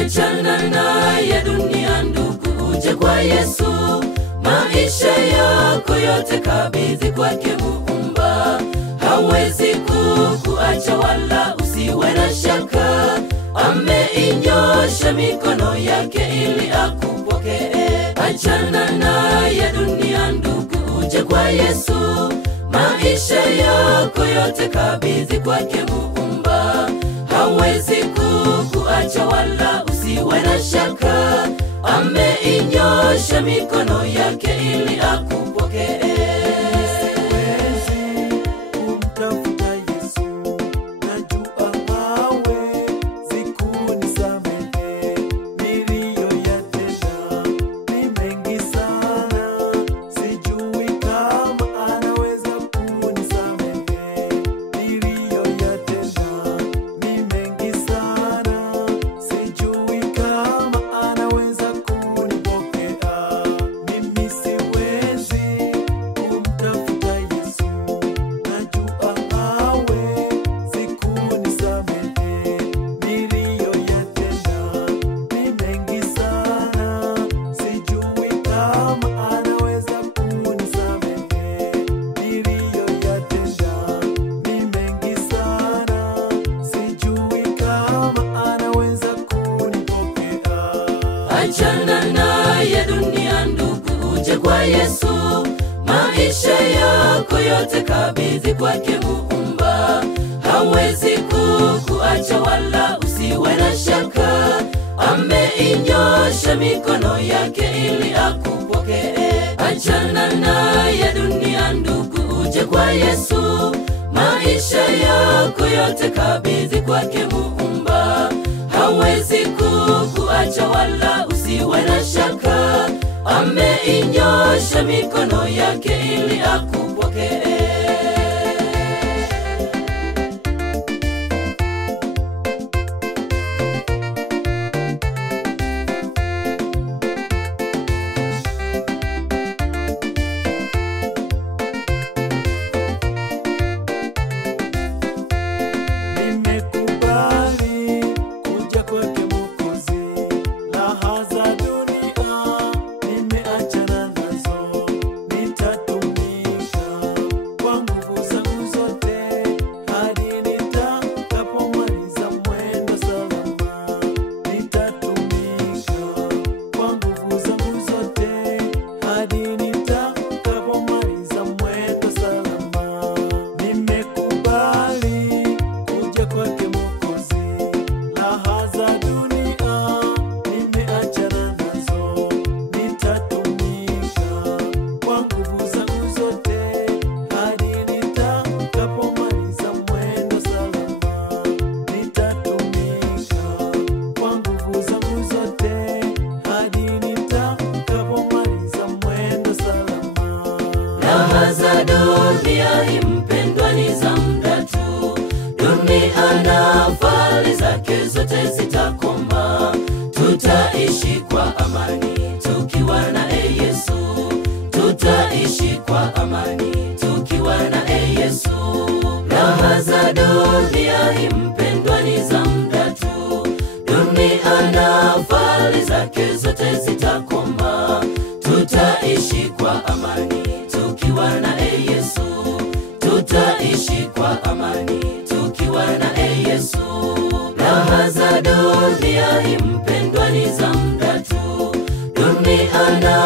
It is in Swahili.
Achana na ya dunia ndugu, uje kwa Yesu. Maisha yako yote kabidhi kwake Muumba. Hawezi kukuacha wala usiwe na shaka. Ameinyosha mikono yake ili akupokee. Achana na ya dunia ndugu, uje kwa Yesu. Maisha yako yote kabidhi kwake Muumba. Hawezi kukuacha wala usiwe na shaka. Ameinyosha mikono yake ili akupokee. Achana na ya dunia ndugu, uje kwa Yesu. Maisha yako yote kabidhi kwake Muumba. Hawezi kukuacha wala usiwe na shaka. Ameinyosha mikono yake ili akupokee. Achana na ya dunia ndugu, uje kwa Yesu. Maisha yako yote kabidhi kwake Muumba. Hawezi kukuacha wala usiwe na shaka. Ameinyosha mikono yake ili akupokee. Za dunia impendwa ni za muda tu. Dunia na fali zake zote zitakoma. Tutaishi kwa amani tukiwa na Yesu. Tutaishi kwa amani tukiwa na Yesu. Raha za dunia impendwa ni za muda tu. Dunia na fali zake zote zitakoma. Tutaishi kwa amani tukiwa na Yesu. Tutaishi kwa amani tukiwa na Yesu. Raha za dunia impendwa ni za muda tu. Dunia na